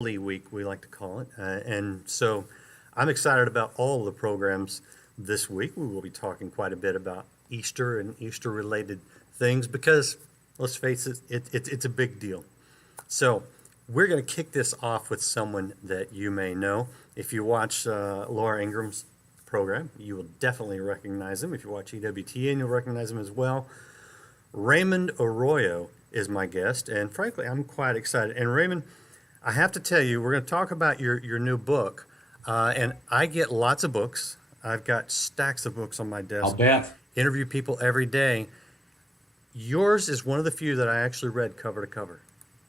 Holy Week, we like to call it. And so I'm excited about all of the programs this week. We will be talking quite a bit about Easter and Easter related things because, let's face it, it's a big deal. So we're going to kick this off with someone that you may know. If you watch Laura Ingram's program, you will definitely recognize him. If you watch EWTN, you'll recognize him as well. Raymond Arroyo is my guest, and frankly, I'm quite excited. And Raymond, I have to tell you, we're going to talk about your new book, and I get lots of books. I've got stacks of books on my I'll desk. bet. Interview people every day. Yours is one of the few that I actually read cover to cover.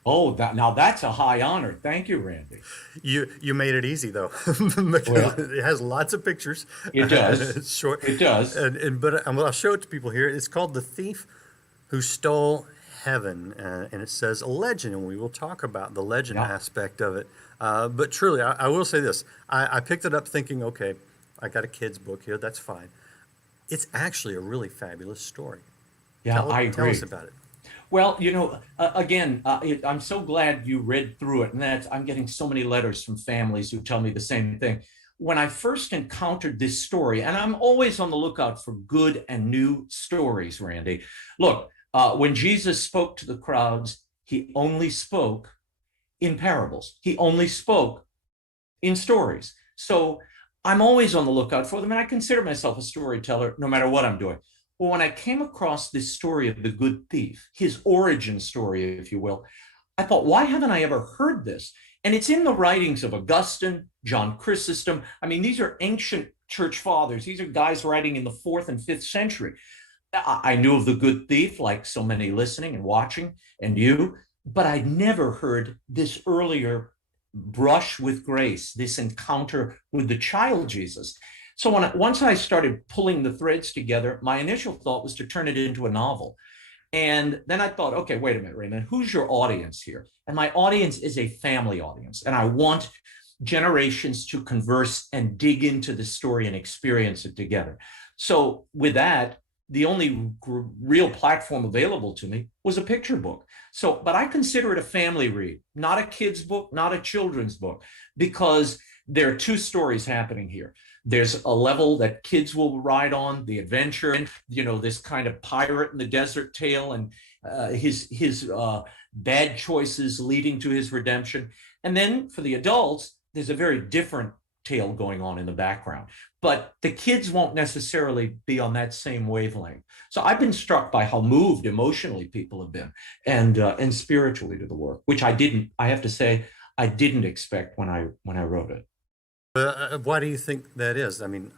Oh, now that's a high honor. Thank you, Randy. You made it easy though, because Well, it has lots of pictures. it does. It's short, It does. but I'll show it to people here. It's called "The Thief Who Stole Heaven," and it says a legend, and we will talk about the legend Yeah. aspect of it. But truly, I will say this: I picked it up thinking, okay, I got a kid's book here, that's fine. It's actually a really fabulous story. Yeah, I Tell us agree. about it. Well, again, I'm so glad you read through it, and I'm getting so many letters from families who tell me the same thing. When I first encountered this story, and I'm always on the lookout for good and new stories, Randy. Look, when Jesus spoke to the crowds, he only spoke in parables. He only spoke in stories. So I'm always on the lookout for them, and I consider myself a storyteller no matter what I'm doing. Well, when I came across this story of the good thief, his origin story, if you will, I thought, why haven't I ever heard this? And it's in the writings of Augustine, John Chrysostom. I mean, these are ancient church fathers. These are guys writing in the fourth and fifth century. I knew of the good thief, like so many listening and watching, and you, but I'd never heard this earlier brush with grace, this encounter with the child Jesus. So once I started pulling the threads together, my initial thought was to turn it into a novel. And then I thought, okay, wait a minute, Raymond, who's your audience here? And my audience is a family audience. And I want generations to converse and dig into the story and experience it together. So with that, the only real platform available to me was a picture book. So, but I consider it a family read, not a kid's book, not a children's book, because there are two stories happening here. There's a level that kids will ride on, the adventure, and this kind of pirate in the desert tale, and his bad choices leading to his redemption. And then for the adults, there's a very different tale going on in the background. But the kids won't necessarily be on that same wavelength. So I've been struck by how moved emotionally people have been, and spiritually to the work, which I have to say, I didn't expect when I wrote it. Why do you think that is? I mean,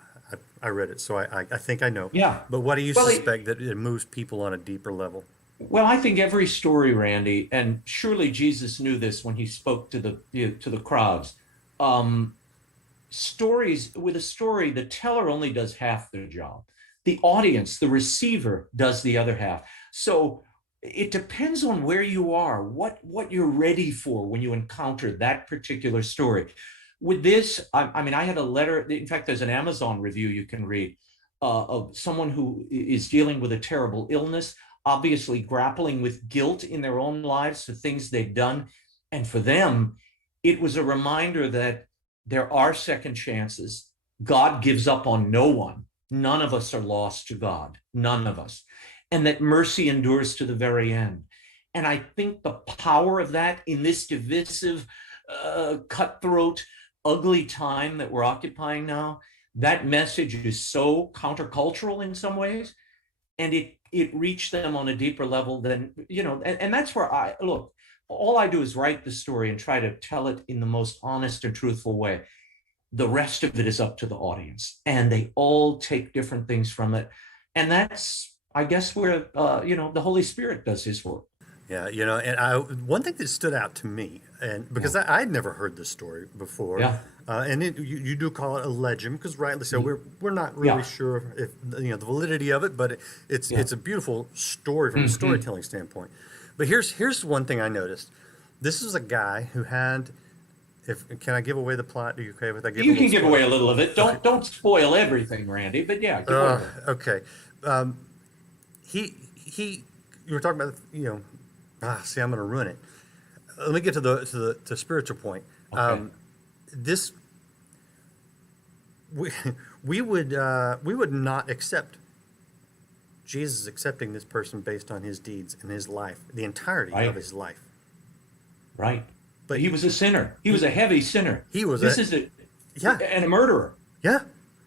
I read it, so I think I know. Yeah. But why do you Well, suspect that it moves people on a deeper level? I think every story, Randy, and surely Jesus knew this when he spoke to the crowds. Um, Stories with a story, the teller only does half the job. The audience, the receiver, does the other half. So it depends on where you are, what you're ready for when you encounter that particular story. With this, I mean, I had a letter. In fact, there's an Amazon review you can read of someone who is dealing with a terrible illness, obviously grappling with guilt in their own lives for things they've done. And for them, it was a reminder that there are second chances. God gives up on no one. None of us are lost to God, none of us. And that mercy endures to the very end. And I think the power of that in this divisive, cutthroat, ugly time that we're occupying now, that message is so countercultural in some ways, and it reached them on a deeper level than and that's where I look. All I do is write the story and try to tell it in the most honest and truthful way. The rest of it is up to the audience, and they all take different things from it, and that's, I guess, where the Holy Spirit does his work. Yeah, and one thing that stood out to me, and because Yeah. I'd never heard this story before, Yeah. and you do call it a legend because rightly so, we're not really Yeah. sure if the validity of it, but Yeah. it's a beautiful story from a Hmm. storytelling standpoint. But here's one thing I noticed. This is a guy who had. If can I give away the plot? Are you okay with I give a You little can give spoiler? away a little of it. Okay. Don't spoil everything, Randy. But yeah, give away a little. Okay. Um, he you were talking about see, I'm going to ruin it. Let me get to the spiritual point. Okay. This we we would not accept Jesus accepting this person based on his deeds and his life, the entirety of Right. his life. Right. But He was a sinner. He was a heavy sinner. he was This is a yeah, and a murderer. yeah,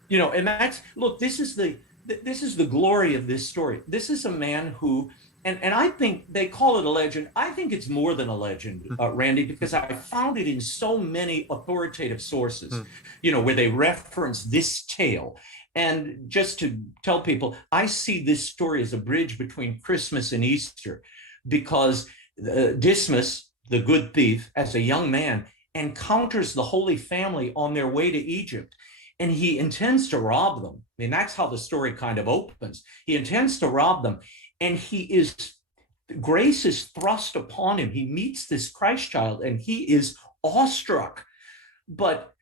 And that's look. This is the glory of this story. This is a man who, and I think they call it a legend. I think it's more than a legend, Randy, because I found it in so many authoritative sources, where they reference this tale. And just to tell people, I see this story as a bridge between Christmas and Easter, because Dismas, the good thief, as a young man, encounters the Holy Family on their way to Egypt, and he intends to rob them. I mean, that's how the story kind of opens. He intends to rob them, and grace is thrust upon him. He meets this Christ child, and he is awestruck, but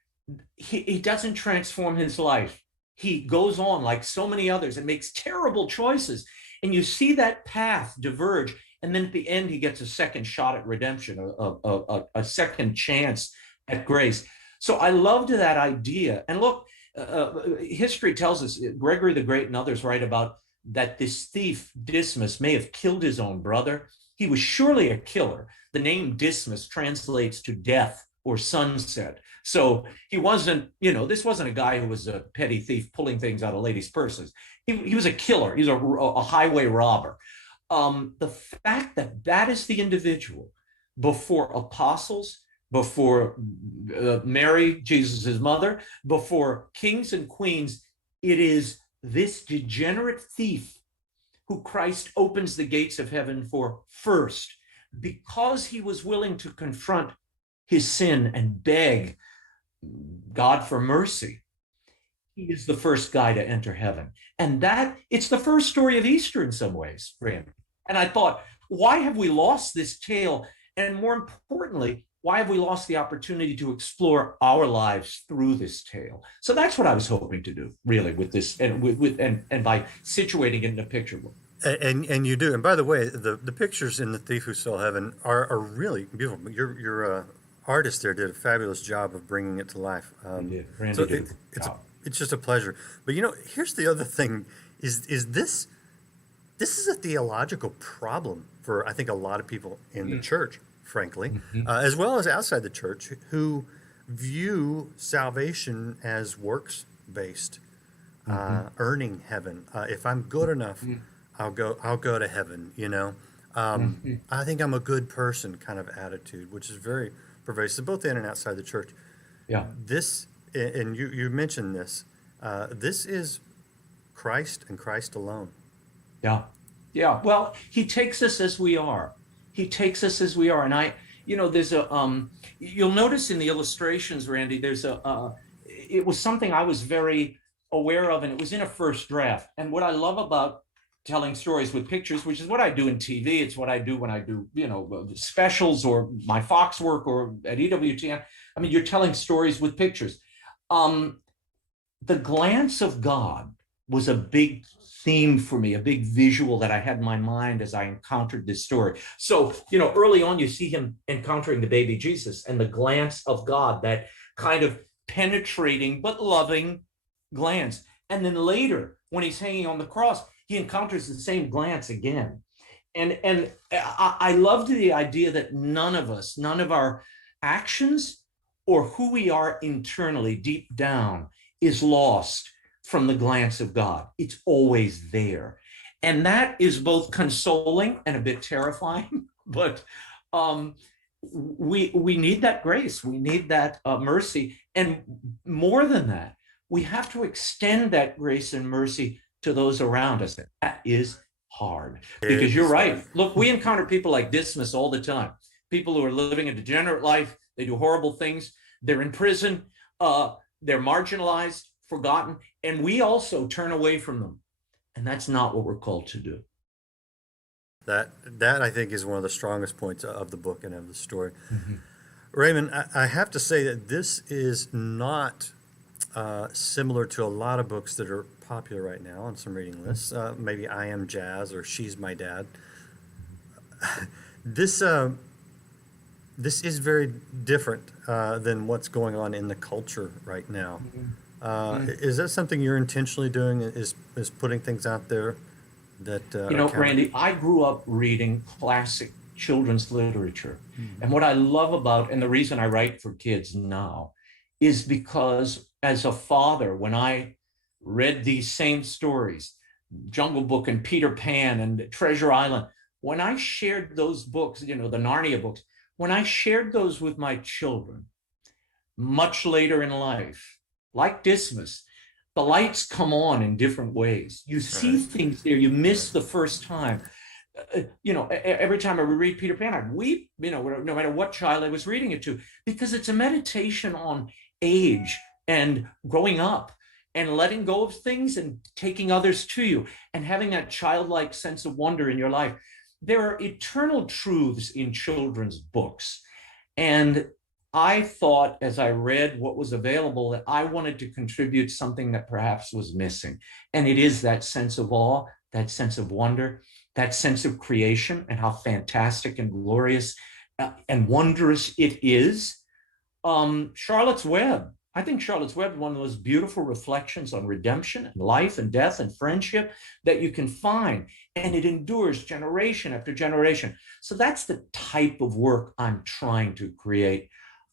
he doesn't transform his life. He goes on like so many others and makes terrible choices. And you see that path diverge. And then at the end, he gets a second shot at redemption, a second chance at grace. So I loved that idea. And look, history tells us, Gregory the Great and others write about that this thief, Dismas, may have killed his own brother. He was surely a killer. The name Dismas translates to death or sunset. So he wasn't, this wasn't a guy who was a petty thief pulling things out of ladies' purses. He was a killer. He's a highway robber. The fact that that is the individual before apostles, before Mary, Jesus' mother, before kings and queens, it is this degenerate thief who Christ opens the gates of heaven for first, because he was willing to confront his sin and beg God for mercy. He is the first guy to enter heaven. And it's the first story of Easter in some ways, Randy. And I thought, why have we lost this tale? And more importantly, why have we lost the opportunity to explore our lives through this tale? So that's what I was hoping to do, really, with this, and by situating it in a picture book. And you do. And by the way, the pictures in The Thief Who Stole Heaven are really beautiful. Your artist there did a fabulous job of bringing it to life. Randy did. It's just a pleasure. But here's the other thing: is this is a theological problem for, I think, a lot of people in the church, frankly, as well as outside the church, who view salvation as works based, earning heaven. If I'm good enough, I'll go to heaven. I think I'm a good person kind of attitude, which is very pervasive both in and outside the church. Yeah. This, and you mentioned this. This is Christ and Christ alone. Yeah. Yeah. Well, he takes us as we are. He takes us as we are. And there's you'll notice in the illustrations, Randy, it was something I was very aware of, and it was in a first draft. And what I love about telling stories with pictures, which is what I do in TV, it's what I do when I do, specials or my Fox work or at EWTN. I mean, you're telling stories with pictures. The glance of God was a big theme for me, a big visual that I had in my mind as I encountered this story. So, early on, you see him encountering the baby Jesus and the glance of God, that kind of penetrating but loving glance. And then later, when he's hanging on the cross, he encounters the same glance again. And I loved the idea that none of our actions or who we are internally deep down is lost from the glance of God. It's always there. And that is both consoling and a bit terrifying, but we need that grace. We need that mercy. And more than that, we have to extend that grace and mercy to those around us. That is hard, because you're right. Look, we encounter people like Dismas all the time. People who are living a degenerate life. They do horrible things. They're in prison. They're marginalized, forgotten, and we also turn away from them. And that's not what we're called to do. That I think is one of the strongest points of the book and of the story. Raymond, I have to say that this is not similar to a lot of books that are popular right now on some reading lists. Maybe I Am Jazz or She's My Dad. This this is very different than what's going on in the culture right now. Mhm. Is that something you're intentionally doing? Is putting things out there that are counter? Randy, I grew up reading classic children's literature. And what I love about, and the reason I write for kids now, is because as a father, when I read these same stories, Jungle Book and Peter Pan and Treasure Island, when I shared those books, the Narnia books, when I shared those with my children much later in life, like Dismas, the lights come on in different ways. You see Right. things there you Right. miss the first time. Every time I would read Peter Pan, I'd weep, no matter what child I was reading it to, because it's a meditation on age and growing up and letting go of things and taking others to you and having that childlike sense of wonder in your life. There are eternal truths in children's books. And I thought as I read what was available that I wanted to contribute something that perhaps was missing. And it is that sense of awe, that sense of wonder, that sense of creation and how fantastic and glorious and wondrous it is. Charlotte's Web. I think Charlotte's Web is one of the most beautiful reflections on redemption and life and death and friendship that you can find. And it endures generation after generation. So that's the type of work I'm trying to create.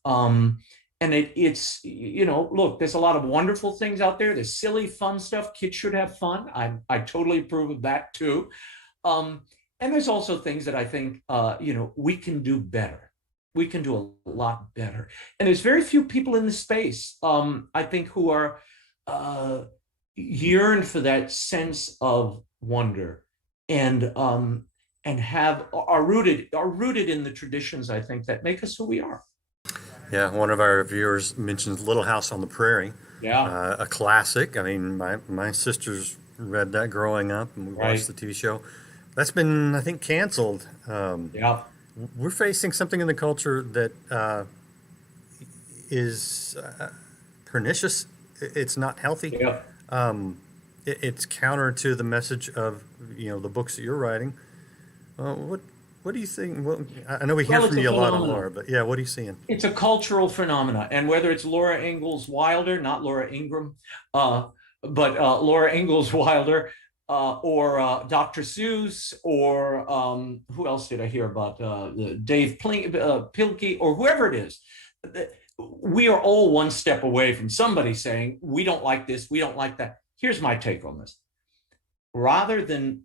And look, there's a lot of wonderful things out there. There's silly, fun stuff. Kids should have fun. I totally approve of that too. And there's also things that I think, we can do better. We can do a lot better. And there's very few people in the space, I think, who are yearn for that sense of wonder and are rooted in the traditions, I think, that make us who we are. Yeah, one of our viewers mentions Little House on the Prairie, Yeah, a classic. I mean, my sisters read that growing up, and we watched right. the TV show. That's been, I think, canceled. Yeah, We're facing something in the culture that is pernicious. It's not healthy. yeah. It's counter to the message of the books that you're writing. What do you think? Well, I know we hear Well, it's from a you a lot on Laura, phenomenon. but yeah, what are you seeing? It's a cultural phenomena, and whether it's Laura Ingalls Wilder, not Laura Ingram, but Laura Ingalls Wilder, or Dr. Seuss, or who else did I hear about? Dave Pilkey, or whoever it is. We are all one step away from somebody saying, we don't like this, we don't like that. Here's my take on this. Rather than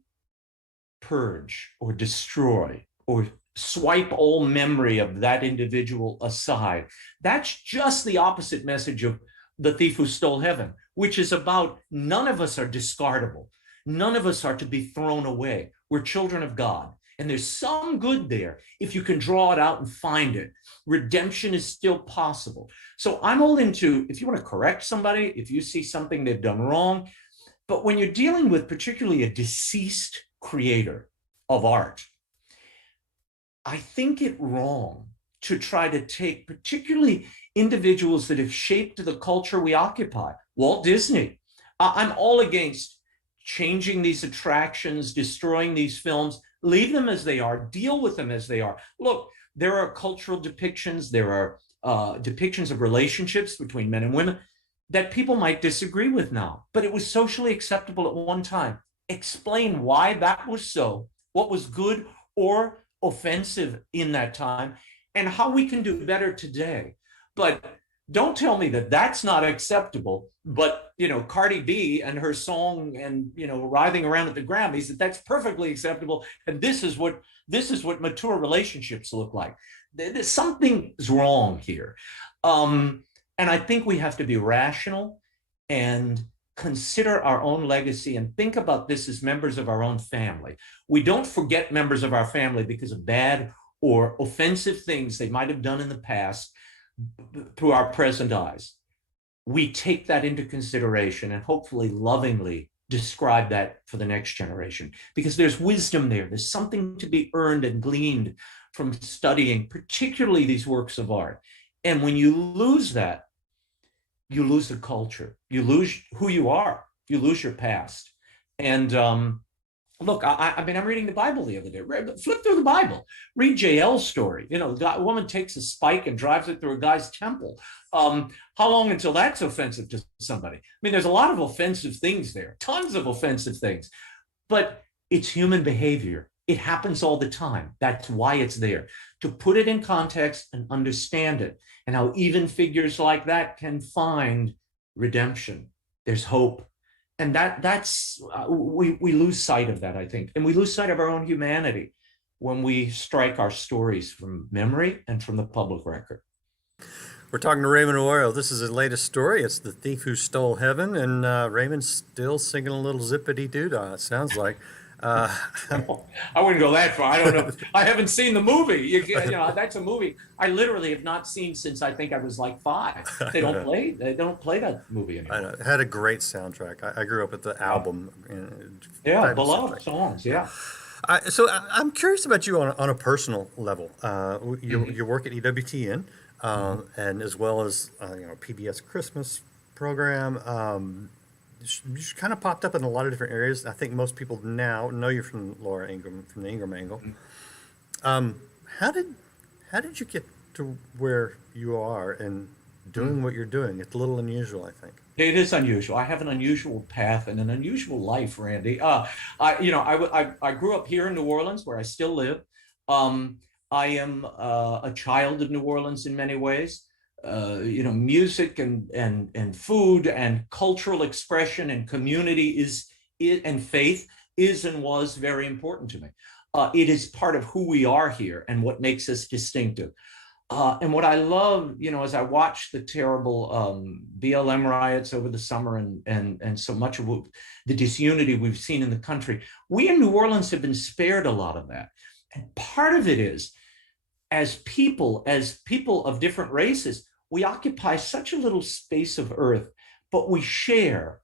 purge or destroy or swipe all memory of that individual aside, that's just the opposite message of The Thief Who Stole Heaven, which is about none of us are discardable. None of us are to be thrown away. We're children of God. And there's some good there if you can draw it out and find it. Redemption is still possible. So I'm all into, if you want to correct somebody, if you see something they've done wrong, but when you're dealing with particularly a deceased creator of art, I think it wrong to try to take particularly individuals that have shaped the culture we occupy. Walt Disney. I'm all against changing these attractions, destroying these films. Leave them as they are, deal with them as they are. Look, there are cultural depictions, there are depictions of relationships between men and women that people might disagree with now, but it was socially acceptable at one time. Explain why that was so, what was good or offensive in that time, and how we can do better today. But don't tell me that that's not acceptable. But Cardi B and her song and writhing around at the Grammys, that's perfectly acceptable. And this is what mature relationships look like. Something's wrong here. And I think we have to be rational and consider our own legacy and think about this as members of our own family. We don't forget members of our family because of bad or offensive things they might have done in the past through our present eyes. We take that into consideration and hopefully lovingly describe that for the next generation, because there's wisdom there. There's something to be earned and gleaned from studying, particularly these works of art. And when you lose that, you lose the culture, you lose who you are, you lose your past. And Look, I mean, I'm reading the Bible the other day. Flip through the Bible. Read JL's story. You know, a woman takes a spike and drives it through a guy's temple. How long until that's offensive to somebody? I mean, there's a lot of offensive things there, tons of offensive things, but it's human behavior. It happens all the time. That's why it's there, to put it in context and understand it, and how even figures like that can find redemption. There's hope. And that's we lose sight of that, I think, and we lose sight of our own humanity when we strike our stories from memory and from the public record. We're talking to Raymond Arroyo. This is his latest story. It's The Thief Who Stole Heaven, and Raymond's still singing a little zippity doo-dah, it sounds like. I wouldn't go that far. I don't know. I haven't seen the movie. You know, that's a movie I literally have not seen since I think I was like 5. They don't play. They don't play that movie anymore. I know. It had a great soundtrack. I grew up with the album. Yeah, beloved songs. Yeah. I'm curious about you on a personal level. You work at EWTN, and as well as PBS Christmas program. You kind of popped up in a lot of different areas. I think most people now know you're from Laura Ingram, from the Ingram angle. How did you get to where you are and doing what you're doing? It's a little unusual, I think. It is unusual. I have an unusual path and an unusual life, Randy. I grew up here in New Orleans, where I still live. I am a child of New Orleans in many ways. Music and food and cultural expression and community and faith is and was very important to me. It is part of who we are here and what makes us distinctive. And what I love, as I watch the terrible BLM riots over the summer and so much of the disunity we've seen in the country, we in New Orleans have been spared a lot of that. And part of it is, as people of different races, we occupy such a little space of earth, but we share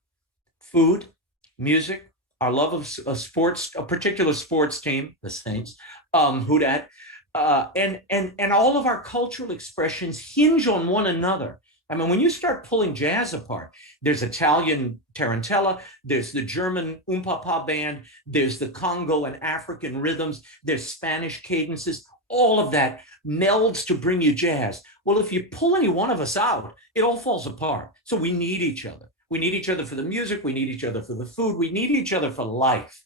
food, music, our love of sports, a particular sports team, the Saints, who dat, and all of our cultural expressions hinge on one another. I mean, when you start pulling jazz apart, there's Italian tarantella, there's the German umpapa band, there's the Congo and African rhythms, there's Spanish cadences. All of that melds to bring you jazz. Well, if you pull any one of us out, it all falls apart. So we need each other. We need each other for the music. We need each other for the food. We need each other for life.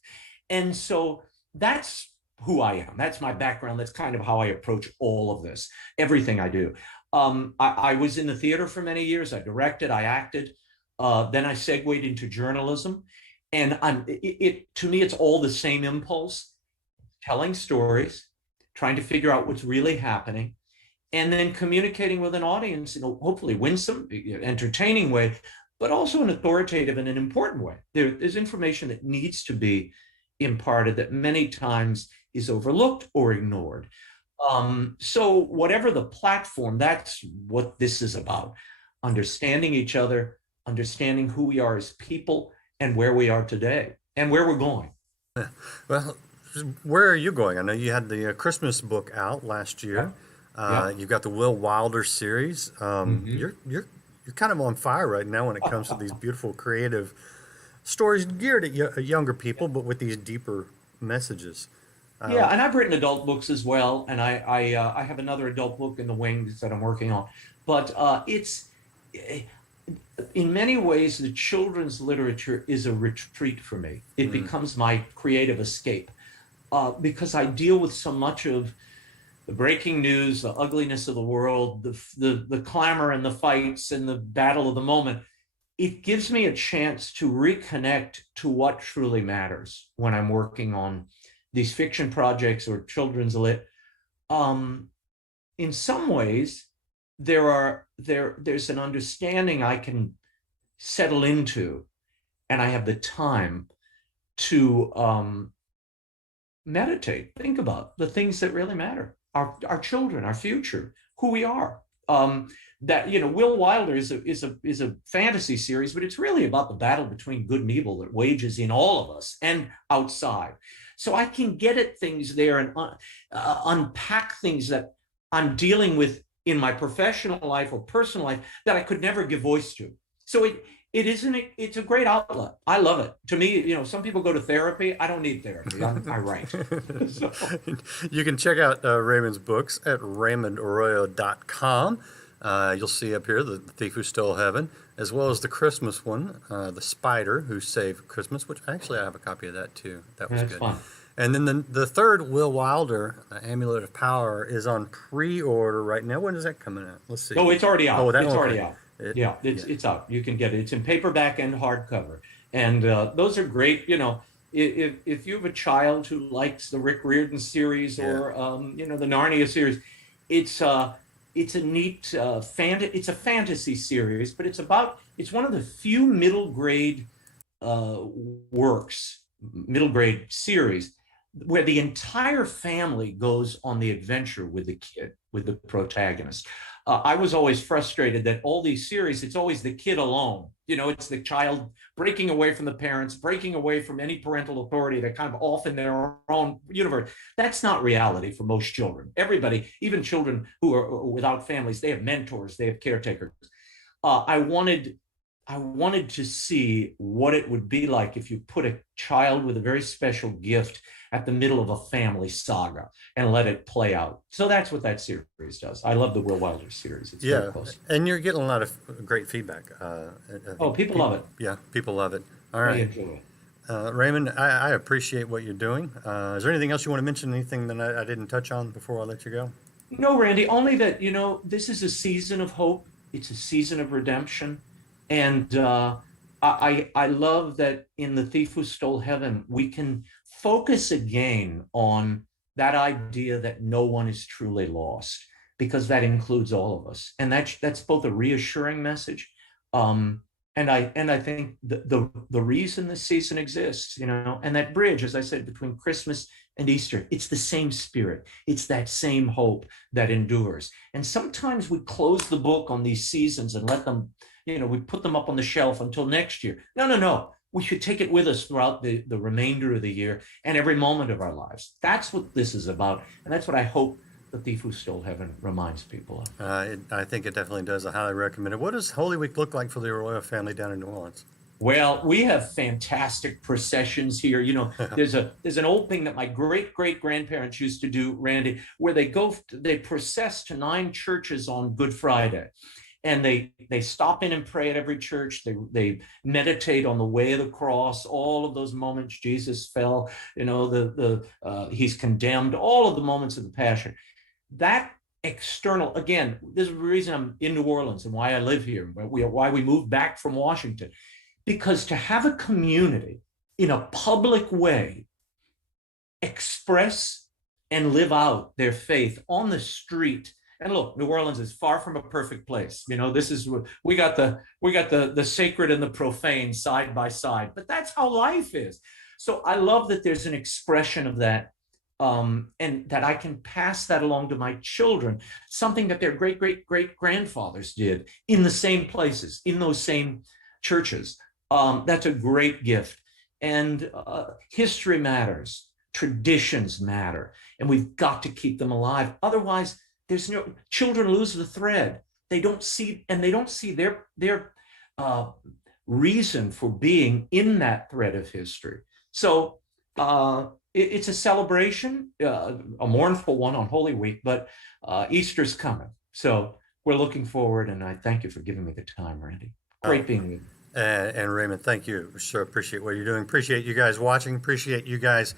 And so that's who I am. That's my background. That's kind of how I approach all of this, everything I do. I was in the theater for many years. I directed, I acted. Then I segued into journalism. And to me, it's all the same impulse, telling stories, trying to figure out what's really happening, and then communicating with an audience in a hopefully winsome, entertaining way, but also an authoritative and an important way. There's information that needs to be imparted that many times is overlooked or ignored. So whatever the platform, that's what this is about. Understanding each other, understanding who we are as people and where we are today and where we're going. Well, where are you going? I know you had the Christmas book out last year. You've got the Will Wilder series. You're kind of on fire right now when it comes to these beautiful, creative stories geared at younger people, but with these deeper messages. Yeah, and I've written adult books as well, and I have another adult book in the wings that I'm working on. But it's in many ways the children's literature is a retreat for me. It becomes my creative escape. Because I deal with so much of the breaking news, the ugliness of the world, the clamor and the fights and the battle of the moment. It gives me a chance to reconnect to what truly matters when I'm working on these fiction projects or children's lit. In some ways, there's an understanding I can settle into, and I have the time to meditate, think about the things that really matter, our children, our future, who we are. Will Wilder is a fantasy series, but it's really about the battle between good and evil that wages in all of us and outside. So I can get at things there and unpack things that I'm dealing with in my professional life or personal life that I could never give voice to. So It isn't. It's a great outlet. I love it. To me, some people go to therapy. I don't need therapy. I write. So, You can check out Raymond's books at raymondarroyo.com. You'll see up here The Thief Who Stole Heaven, as well as the Christmas one, The Spider Who Saved Christmas, which actually I have a copy of that too. That was that's good. fun. And then the third, Will Wilder, Amulet of Power, is on pre-order right now. When is that coming out? Let's see. Oh, it's already out. Oh, that It's one, already okay. out. Yeah, it's out. You can get it. It's in paperback and hardcover, and those are great. If you have a child who likes the Rick Riordan series or the Narnia series, it's a neat it's a fantasy series, but it's one of the few middle grade series where the entire family goes on the adventure with the kid, with the protagonist. I was always frustrated that all these series, it's always the kid alone. It's the child breaking away from the parents, breaking away from any parental authority. They're kind of off in their own universe. That's not reality for most children. Everybody, even children who are without families, they have mentors, they have caretakers. I wanted to see what it would be like if you put a child with a very special gift at the middle of a family saga and let it play out. So that's what that series does. I love the Will Wilder series. It's very close. And you're getting a lot of great feedback. People love it. Yeah, people love it. All I right. enjoy it. Raymond, I appreciate what you're doing. Is there anything else you want to mention? Anything that I didn't touch on before I let you go? No, Randy, only that, this is a season of hope. It's a season of redemption. And I love that in The Thief Who Stole Heaven, we can focus again on that idea that no one is truly lost, because that includes all of us. And that's both a reassuring message. And I think the reason this season exists, and that bridge, as I said, between Christmas and Easter, it's the same spirit. It's that same hope that endures. And sometimes we close the book on these seasons and let them, we put them up on the shelf until next year. No. We should take it with us throughout the remainder of the year and every moment of our lives. That's what this is about. And that's what I hope The Thief Who Stole Heaven reminds people of. I think it definitely does. I highly recommend it. What does Holy Week look like for the Arroyo family down in New Orleans? Well, we have fantastic processions here. There's an old thing that my great-great-grandparents used to do, Randy, where they process to 9 churches on Good Friday. And they stop in and pray at every church. They meditate on the way of the cross, all of those moments Jesus fell, he's condemned, all of the moments of the Passion. That external, again, this is the reason I'm in New Orleans and why I live here, why we moved back from Washington. Because to have a community in a public way express and live out their faith on the street. And look, New Orleans is far from a perfect place. This is we got the sacred and the profane side by side, but that's how life is. So I love that there's an expression of that, and that I can pass that along to my children, something that their great-great-great-grandfathers did in the same places, in those same churches. That's a great gift. And history matters, traditions matter, and we've got to keep them alive. Otherwise, children lose the thread. They don't see their reason for being in that thread of history. So it's a celebration, a mournful one on Holy Week, but Easter's coming. So we're looking forward, and I thank you for giving me the time, Randy. Great being with you. And Raymond, thank you. Sure appreciate what you're doing. Appreciate you guys watching. Appreciate you guys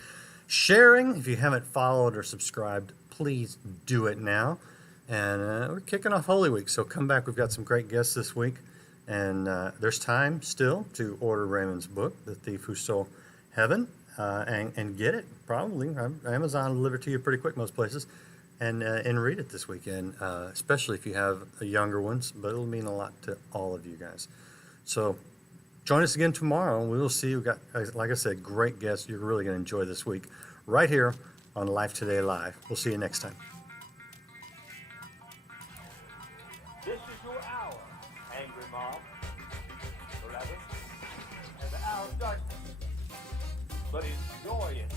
sharing. If you haven't followed or subscribed, please do it now. And we're kicking off Holy Week, so come back. We've got some great guests this week. And there's time still to order Raymond's book, The Thief Who Stole Heaven, and get it, probably. Amazon will deliver it to you pretty quick most places. And read it this weekend, especially if you have younger ones. But it'll mean a lot to all of you guys. So join us again tomorrow. We will see. We've got, like I said, great guests you're really going to enjoy this week right here on Life Today Live. We'll see you next time. This is your hour, angry mob. 11, and the hour of darkness. But enjoy it.